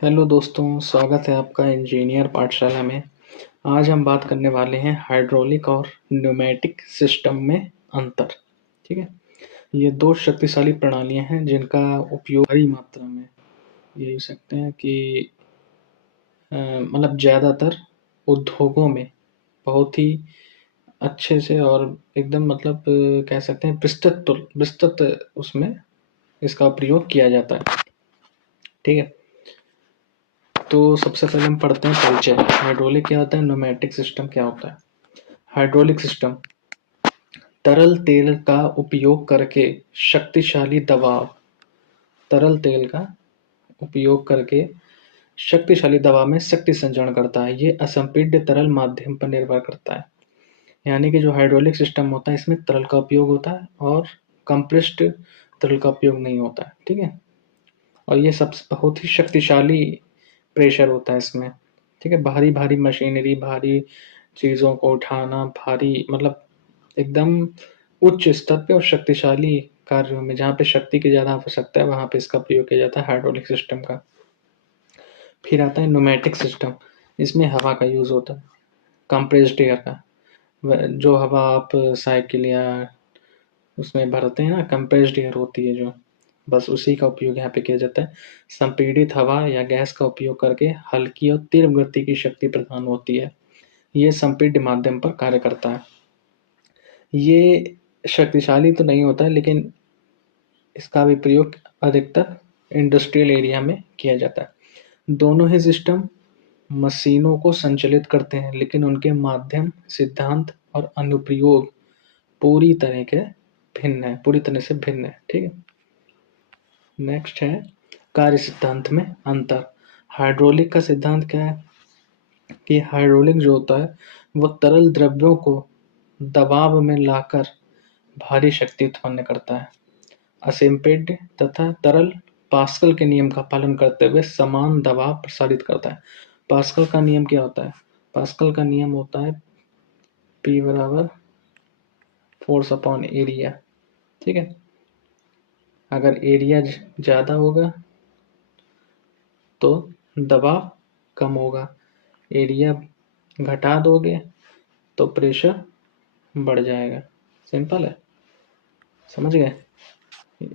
Hello दोस्तों, स्वागत है आपका इंजीनियर पाठशाला में। आज हम बात करने वाले हैं हाइड्रोलिक और न्यूमेटिक सिस्टम में अंतर। ठीक है, ये दो शक्तिशाली प्रणालियां हैं जिनका उपयोग बड़ी मात्रा में ये सकते हैं कि मतलब ज़्यादातर उद्योगों में बहुत ही अच्छे से और एकदम मतलब कह सकते हैं विस्तृत उसमें इसका प्रयोग किया जाता है। ठीक है, तो सबसे पहले हम पढ़ते हैं परिचय। हाइड्रोलिक क्या होता है, न्यूमेटिक सिस्टम क्या होता है। हाइड्रोलिक सिस्टम तरल तेल का उपयोग करके शक्तिशाली दबाव तरल तेल का उपयोग करके शक्तिशाली दबाव में शक्ति संचरण करता है। ये असंपीड्य तरल माध्यम पर निर्भर करता है। यानी कि जो हाइड्रोलिक सिस्टम होता है इसमें तरल का उपयोग होता है और कंप्रेस्ड तरल का उपयोग नहीं होता है। ठीक है, और ये सब बहुत ही शक्तिशाली प्रेशर होता है इसमें। ठीक है, भारी भारी मशीनरी, भारी चीज़ों को उठाना, भारी मतलब एकदम उच्च स्तर पे और शक्तिशाली कार्यों में जहाँ पे शक्ति की ज़्यादा आवश्यकता है वहाँ पे इसका प्रयोग किया जाता है हाइड्रोलिक सिस्टम का। फिर आता है न्यूमेटिक सिस्टम। इसमें हवा का यूज़ होता है, कंप्रेस्ड एयर का। जो हवा आप साइकिल या उसमें भरते हैं ना, कंप्रेस्ड एयर होती है जो, बस उसी का उपयोग यहाँ पे किया जाता है। संपीड़ित हवा या गैस का उपयोग करके हल्की और तीव्र गति की शक्ति प्रदान होती है। ये संपीड्य माध्यम पर कार्य करता है। ये शक्तिशाली तो नहीं होता है लेकिन इसका भी प्रयोग अधिकतर इंडस्ट्रियल एरिया में किया जाता है। दोनों ही सिस्टम मशीनों को संचालित करते हैं लेकिन उनके माध्यम, सिद्धांत और अनुप्रयोग पूरी तरह से भिन्न है। ठीक है, नेक्स्ट है कार्य सिद्धांत में अंतर। हाइड्रोलिक का सिद्धांत क्या है कि हाइड्रोलिक जो होता है वो तरल द्रव्यों को दबाव में लाकर भारी शक्ति उत्पन्न करता है। असंपीड्य तथा तरल पास्कल के नियम का पालन करते हुए समान दबाव प्रसारित करता है। पास्कल का नियम क्या होता है? पास्कल का नियम होता है P बराबर फोर्स अपॉन एरिया। ठीक है, अगर एरिया ज़्यादा होगा तो दबाव कम होगा, एरिया घटा दोगे तो प्रेशर बढ़ जाएगा। सिंपल है, समझ गए?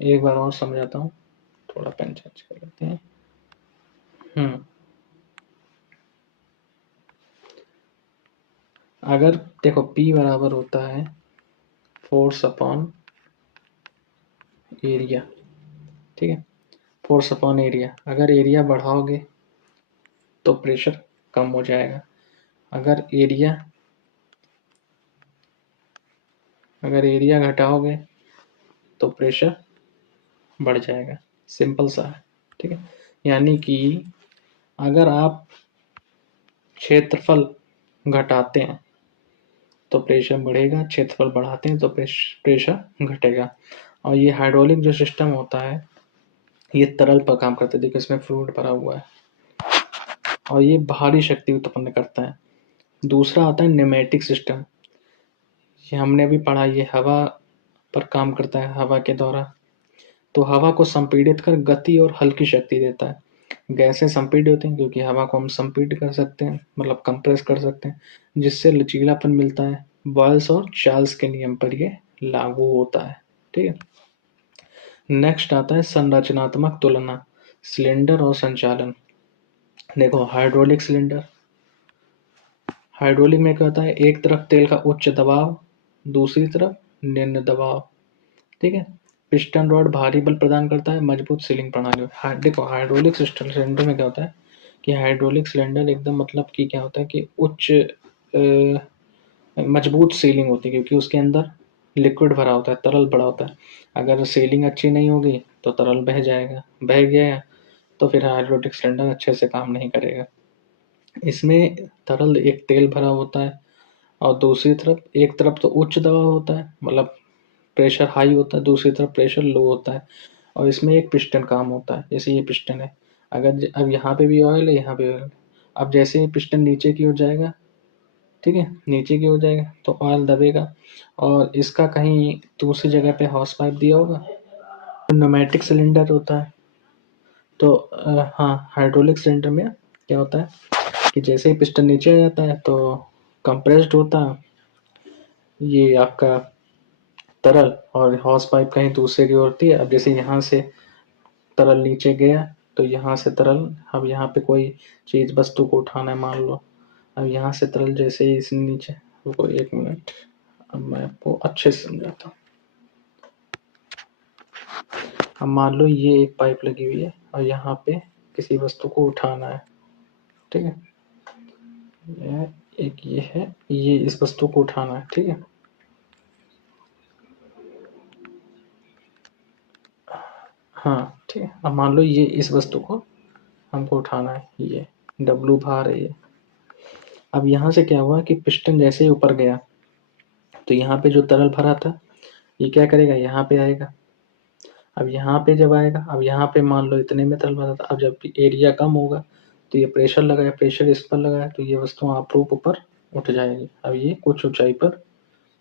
एक बार और समझाता हूँ, थोड़ा पेन चेंज कर लेते हैं। अगर देखो P बराबर होता है फोर्स अपॉन एरिया। ठीक है, फोर्स अपॉन एरिया। अगर एरिया बढ़ाओगे तो प्रेशर कम हो जाएगा, अगर एरिया घटाओगे तो प्रेशर बढ़ जाएगा। सिंपल सा है। ठीक है, यानी कि अगर आप क्षेत्रफल घटाते हैं तो प्रेशर बढ़ेगा, क्षेत्रफल बढ़ाते हैं तो प्रेशर घटेगा। और ये हाइड्रोलिक जो सिस्टम होता है ये तरल पर काम करता है। देखिए इसमें फ्लूइड भरा हुआ है और ये भारी शक्ति उत्पन्न करता है। दूसरा आता है न्यूमेटिक सिस्टम। ये हमने अभी पढ़ा, ये हवा पर काम करता है, हवा के द्वारा। तो हवा को संपीड़ित कर गति और हल्की शक्ति देता है। गैसें संपीड्य होती हैं क्योंकि हवा को हम संपीड्य कर सकते हैं, मतलब कंप्रेस कर सकते हैं, जिससे लचीलापन मिलता है। बॉयल्स और चार्ल्स के नियम पर ये लागू होता है। ठीक है, नेक्स्ट आता है संरचनात्मक तुलना, सिलेंडर और संचालन। देखो हाइड्रोलिक में क्या होता है, एक तरफ तेल का उच्च दबाव, दूसरी तरफ निम्न दबाव। ठीक है, पिस्टन रॉड भारी बल प्रदान करता है, मजबूत सीलिंग प्रणाली। देखो हाइड्रोलिक सिस्टम सिलेंडर में क्या होता है कि हाइड्रोलिक सिलेंडर एकदम मतलब कि क्या होता है कि उच्च मजबूत सीलिंग होती है क्योंकि उसके अंदर लिक्विड भरा होता है, तरल भरा होता है। अगर सीलिंग अच्छी नहीं होगी तो तरल बह जाएगा, बह गया तो फिर हाइड्रोलिक सिलेंडर अच्छे से काम नहीं करेगा। इसमें तरल एक तेल भरा होता है और दूसरी तरफ एक तरफ तो उच्च दबाव होता है, मतलब प्रेशर हाई होता है, दूसरी तरफ प्रेशर लो होता है। और इसमें एक पिस्टन काम होता है, जैसे ये पिस्टन है। अब यहाँ पे भी ऑयल है, यहाँ पे ऑयल। अब जैसे ही पिस्टन नीचे की ओर जाएगा, ठीक है, नीचे की ओर जाएगा तो ऑयल दबेगा और इसका कहीं दूसरी जगह पे हॉस पाइप दिया होगा। न्यूमेटिक सिलेंडर होता है, तो हाँ, हाइड्रोलिक सिलेंडर में क्या होता है कि जैसे ही पिस्टन नीचे आ जाता है तो कंप्रेस्ड होता है ये आपका तरल, और हॉस पाइप कहीं दूसरे की ओर होती है। अब जैसे यहाँ से तरल नीचे गया तो यहाँ से तरल, अब यहाँ पे कोई चीज़ वस्तु को उठाना है मान लो, अब यहाँ से तरल जैसे ही इस नीचे, रुको 1 मिनट, अब मैं आपको अच्छे से समझाता हूँ। अब मान लो ये एक पाइप लगी हुई है और यहाँ पे किसी वस्तु को उठाना है, ठीक है, यह एक ये है, ये इस वस्तु को उठाना है, ठीक है। हाँ ठीक है, अब मान लो ये इस वस्तु को हमको उठाना है, ये W भार है ये। अब यहाँ से क्या हुआ कि पिस्टन जैसे ही ऊपर गया तो यहाँ पे जो तरल भरा था ये क्या करेगा, यहाँ पे आएगा। अब यहाँ पे जब आएगा, अब यहाँ पे मान लो इतने में तरल भरा था, अब जब एरिया कम होगा तो ये प्रेशर लगाया, प्रेशर इस पर लगाया तो ये वस्तु आपरूप ऊपर उठ जाएगी। अब ये कुछ ऊंचाई पर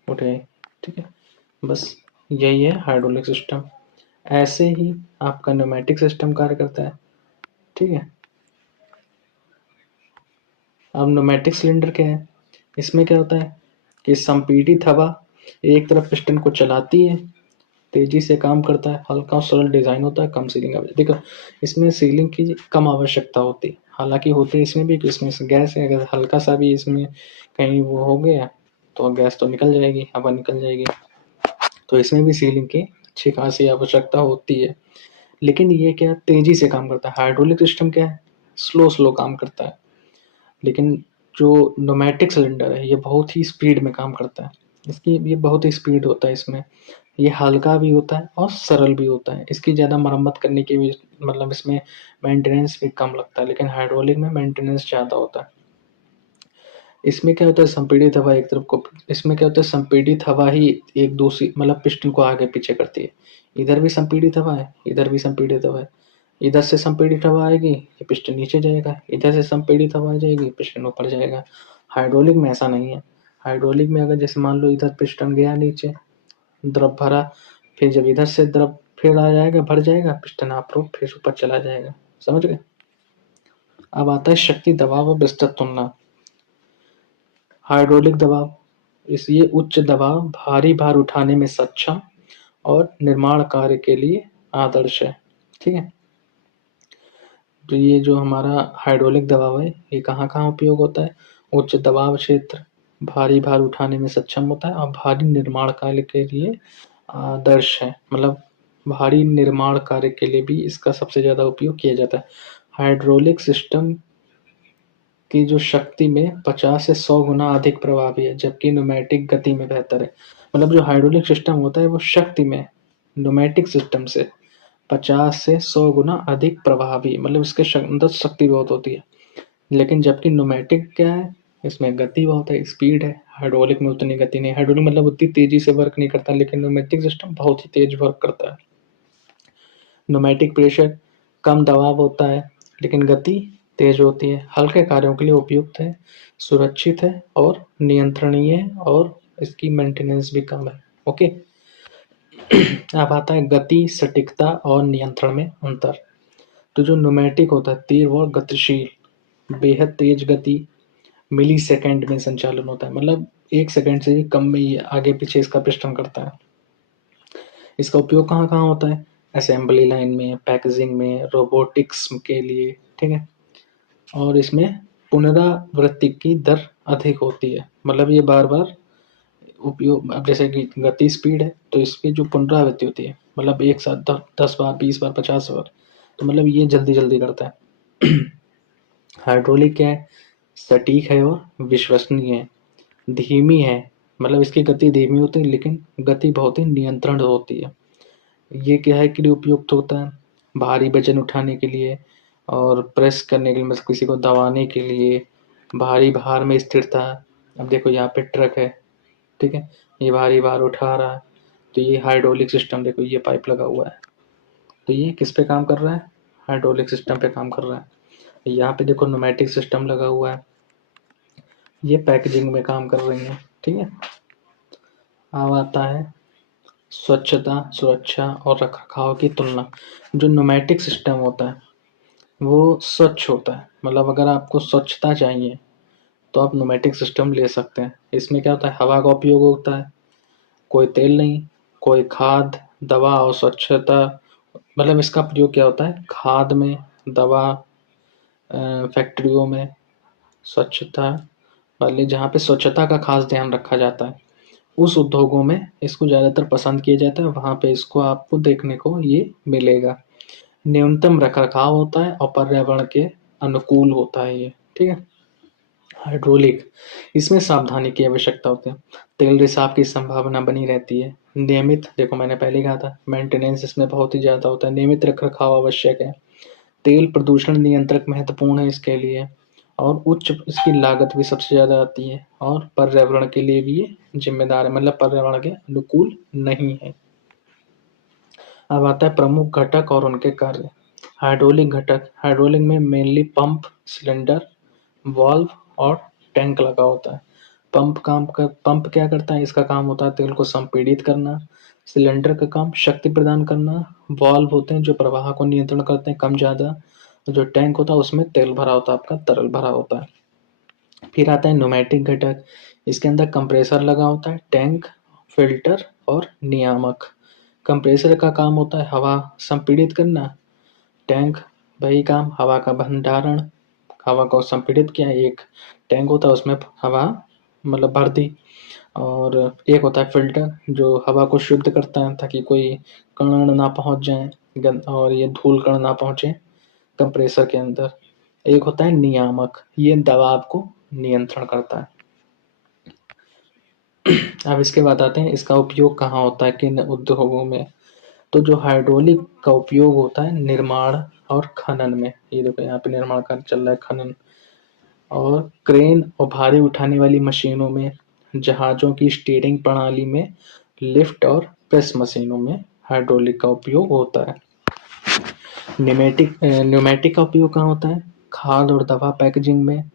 उठेगी, ठीक है। बस यही है हाइड्रोलिक सिस्टम। ऐसे ही आपका न्यूमेटिक सिस्टम कार्य करता है, ठीक है। अब न्यूमेटिक सिलेंडर क्या है, इसमें क्या होता है कि संपीड़ित हवा एक तरफ पिस्टन को चलाती है, तेजी से काम करता है, हल्का और सरल डिजाइन होता है, कम सीलिंग आवश्यक। देखो इसमें सीलिंग की कम आवश्यकता होती है, हालांकि होती है इसमें भी कि इसमें से गैस है, अगर हल्का सा भी इसमें कहीं वो हो गया तो गैस तो निकल जाएगी, हवा निकल जाएगी, तो इसमें भी सीलिंग की अच्छी खासी आवश्यकता होती है। लेकिन ये क्या तेजी से काम करता है, हाइड्रोलिक सिस्टम क्या है स्लो स्लो काम करता है। लेकिन जो न्यूमेटिक सिलेंडर है ये बहुत ही स्पीड में काम करता है, इसकी ये बहुत ही स्पीड होता है इसमें, ये हल्का भी होता है और सरल भी होता है, इसकी ज़्यादा मरम्मत करने की भी मतलब इसमें मेंटेनेंस भी कम लगता है, लेकिन हाइड्रोलिक में मेंटेनेंस ज़्यादा होता है। इसमें क्या होता है संपीड़ित हवा एक तरफ को, इसमें क्या होता है संपीड़ित हवा ही एक दूसरी मतलब पिस्टन को आगे पीछे करती है, इधर भी संपीड़ित हवा है, इधर भी संपीड़ित हवा है, इधर से संपीड़ित हवा आएगी ये पिस्टन नीचे जाएगा, इधर से संपीड़ित हवा आ जाएगी पिस्टन ऊपर जाएगा। हाइड्रोलिक में ऐसा नहीं है, हाइड्रोलिक में अगर जैसे मान लो इधर पिस्टन गया नीचे, द्रव भरा, फिर जब इधर से द्रव फिर आ जाएगा भर जाएगा पिस्टन आपको फिर ऊपर चला जाएगा, समझ गए। अब आता है शक्ति दबाव और विस्तृत तुलना। हाइड्रोलिक दबाव इसलिए उच्च दबाव भारी भार उठाने में सक्षम और निर्माण कार्य के लिए आदर्श है, ठीक है। तो ये जो हमारा हाइड्रोलिक दबाव है ये कहाँ कहाँ उपयोग होता है, उच्च दबाव क्षेत्र, भारी भार उठाने में सक्षम होता है और भारी निर्माण कार्य के लिए आदर्श है, मतलब भारी निर्माण कार्य के लिए भी इसका सबसे ज़्यादा उपयोग किया जाता है। हाइड्रोलिक सिस्टम की जो शक्ति में 50 से 100 गुना अधिक प्रभावी है, जबकि न्यूमेटिक गति में बेहतर है। मतलब जो हाइड्रोलिक सिस्टम होता है वो शक्ति में न्यूमेटिक सिस्टम से 50 से 100 गुना अधिक प्रभावी, मतलब इसके अंदर शक्ति बहुत होती है। लेकिन जबकि न्यूमेटिक क्या है, इसमें गति बहुत है, स्पीड है, हाइड्रोलिक में उतनी गति नहीं, हाइड्रोलिक मतलब उतनी तेजी से वर्क नहीं करता, लेकिन न्यूमेटिक सिस्टम बहुत ही तेज वर्क करता है। न्यूमेटिक प्रेशर कम दबाव होता है लेकिन गति तेज होती है, हल्के कार्यों के लिए उपयुक्त है, सुरक्षित है और नियंत्रणीय है और इसकी मेंटेनेंस भी कम है, ओके। अब आता है गति, सटीकता और नियंत्रण में अंतर। तो जो न्यूमेटिक होता है तीव्र और गतिशील, बेहद तेज गति, मिली सेकेंड में संचालन होता है, मतलब 1 सेकेंड से भी कम में ये आगे पीछे इसका पिस्टन करता है। इसका उपयोग कहाँ कहाँ होता है, असेंबली लाइन में, पैकेजिंग में, रोबोटिक्स के लिए, ठीक है। और इसमें पुनरावृत्ति की दर अधिक होती है, मतलब ये बार बार उपयोग, अब जैसे कि गति स्पीड है तो इसकी जो पुनरावृत्ति होती है मतलब एक साथ 10 बार 20 बार 50 बार, तो मतलब ये जल्दी जल्दी करता है। हाइड्रोलिक क्या है, सटीक है और विश्वसनीय है, धीमी है, मतलब इसकी गति धीमी होती है लेकिन गति बहुत ही नियंत्रण होती है। ये क्या है के लिए उपयुक्त होता है, भारी वजन उठाने के लिए और प्रेस करने के लिए, मतलब किसी को दबाने के लिए, भारी भार में स्थिरता। अब देखो यहाँ पे ट्रक है, ठीक है, ये भारी भार उठा रहा है तो ये हाइड्रोलिक सिस्टम, देखो ये पाइप लगा हुआ है तो ये किस पे काम कर रहा है, हाइड्रोलिक सिस्टम पे काम कर रहा है। यहाँ पे देखो न्यूमेटिक सिस्टम लगा हुआ है, ये पैकेजिंग में काम कर रही है, ठीक है। अब आता है स्वच्छता, सुरक्षा और रखरखाव की तुलना। जो न्यूमेटिक सिस्टम होता है वो स्वच्छ होता है। मतलब अगर आपको स्वच्छता चाहिए तो आप न्यूमेटिक सिस्टम ले सकते हैं। इसमें क्या होता है, हवा का उपयोग होता है, कोई तेल नहीं, कोई खाद, दवा और स्वच्छता। मतलब इसका प्रयोग क्या होता है, खाद में, दवा, फैक्ट्रियों में, स्वच्छता वाले जहाँ पे स्वच्छता का खास ध्यान रखा जाता है, उस उद्योगों में इसको ज़्यादातर पसंद किया जाता है। वहाँ पे इसको आपको देखने को ये मिलेगा। न्यूनतम रखरखाव होता है और पर्यावरण के अनुकूल होता है ये, ठीक है। हाइड्रोलिक, इसमें सावधानी की आवश्यकता होती है। तेल रिसाव की संभावना बनी रहती है। नियमित, देखो मैंने पहले कहा था, मेंटेनेंस इसमें बहुत ही ज़्यादा होता है। नियमित रखरखाव आवश्यक है। तेल प्रदूषण नियंत्रक महत्वपूर्ण है इसके लिए, और उच्च इसकी लागत भी सबसे ज़्यादा आती है, और पर्यावरण के लिए भी ये जिम्मेदार है, मतलब पर्यावरण के अनुकूल नहीं है। अब आता है प्रमुख घटक और उनके कार्य। हाइड्रोलिक घटक, हाइड्रोलिक में मेनली पंप, सिलेंडर, वाल्व और टैंक लगा होता है। पंप क्या करता है, इसका काम होता है तेल को संपीड़ित करना। सिलेंडर का काम शक्ति प्रदान करना। वाल्व होते हैं जो प्रवाह को नियंत्रण करते हैं कम ज़्यादा। जो टैंक होता है उसमें तेल भरा होता है, आपका तरल भरा होता है। फिर आता है न्यूमेटिक घटक। इसके अंदर कंप्रेसर लगा होता है, टैंक, फिल्टर और नियामक। कंप्रेसर का काम होता है हवा संपीड़ित करना। टैंक, वही काम, हवा का भंडारण, हवा को संपीड़ित किया। एक टैंक होता है उसमें हवा मतलब भर दी। और एक होता है फिल्टर जो हवा को शुद्ध करता है ताकि कोई कण ना पहुंच जाए, और ये धूल कण ना पहुंचे कंप्रेसर के अंदर। एक होता है नियामक, ये दबाव को नियंत्रण करता है। अब इसके बाद आते हैं इसका उपयोग कहाँ होता है, किन उद्योगों में। तो जो हाइड्रोलिक का उपयोग होता है निर्माण और खनन में। ये देखो यहाँ पे निर्माण कार्य चल रहा है, खनन, और क्रेन और भारी उठाने वाली मशीनों में, जहाजों की स्टीयरिंग प्रणाली में, लिफ्ट और प्रेस मशीनों में हाइड्रोलिक का उपयोग होता है। न्यूमेटिक का उपयोग कहाँ होता है, खाद और दवा पैकेजिंग में,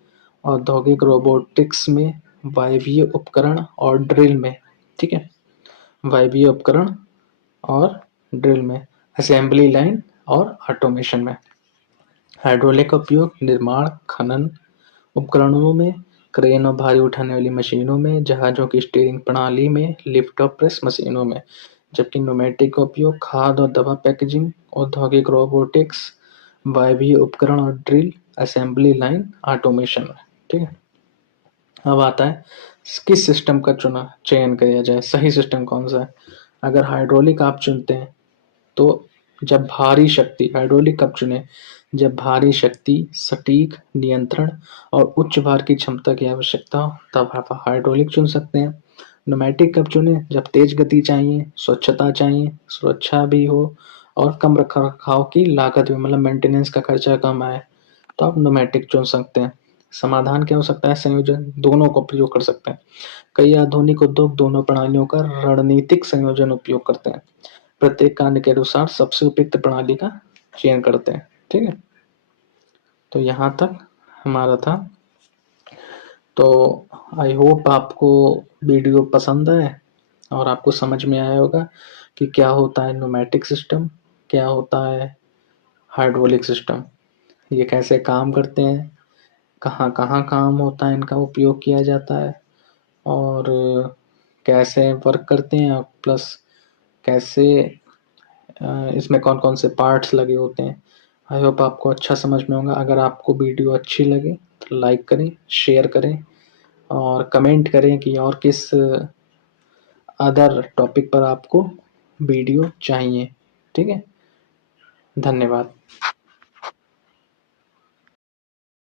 औद्योगिक रोबोटिक्स में, वायवीय उपकरण और ड्रिल में, ठीक है। वायवीय उपकरण और ड्रिल में, असेंबली लाइन और ऑटोमेशन में। हाइड्रोलिक का उपयोग निर्माण, खनन उपकरणों में, क्रेन और भारी उठाने वाली मशीनों में, जहाजों की स्टीयरिंग प्रणाली में, लिफ्ट और प्रेस मशीनों में। जबकि न्यूमेटिक का उपयोग खाद और दवा पैकेजिंग, औद्योगिक रोबोटिक्स, वायवीय उपकरण और ड्रिल, असेंबली लाइन, ऑटोमेशन में, ठीक है। अब आता है किस सिस्टम का चयन किया जाए, सही सिस्टम कौन सा है। अगर हाइड्रोलिक आप चुनते हैं तो जब भारी शक्ति, हाइड्रोलिक कब चुने, जब भारी शक्ति, सटीक नियंत्रण और उच्च भार की क्षमता की आवश्यकता हो तब आप हाइड्रोलिक चुन सकते हैं। न्यूमेटिक कब चुने, जब तेज गति चाहिए, स्वच्छता चाहिए, सुरक्षा भी हो और कम रखरखाव की लागत भी, मतलब मेंटेनेंस का खर्चा कम आए, तो आप न्यूमेटिक चुन सकते हैं। समाधान क्या हो सकता है, संयोजन, दोनों का उपयोग कर सकते हैं। कई आधुनिक उद्योग दोनों प्रणालियों का रणनीतिक संयोजन उपयोग करते हैं, प्रत्येक कार्य के अनुसार सबसे उपयुक्त प्रणाली का चयन करते हैं, ठीक है। तो यहाँ तक हमारा था। तो आई होप आपको वीडियो पसंद आए और आपको समझ में आया होगा कि क्या होता है न्यूमेटिक सिस्टम, क्या होता है हाइड्रोलिक सिस्टम, ये कैसे काम करते हैं, कहाँ कहाँ काम होता है, इनका उपयोग किया जाता है, और कैसे वर्क करते हैं, प्लस कैसे इसमें कौन कौन से पार्ट्स लगे होते हैं। आई होप आपको अच्छा समझ में होगा। अगर आपको वीडियो अच्छी लगे तो लाइक करें, शेयर करें और कमेंट करें कि और किस अदर टॉपिक पर आपको वीडियो चाहिए, ठीक है। धन्यवाद।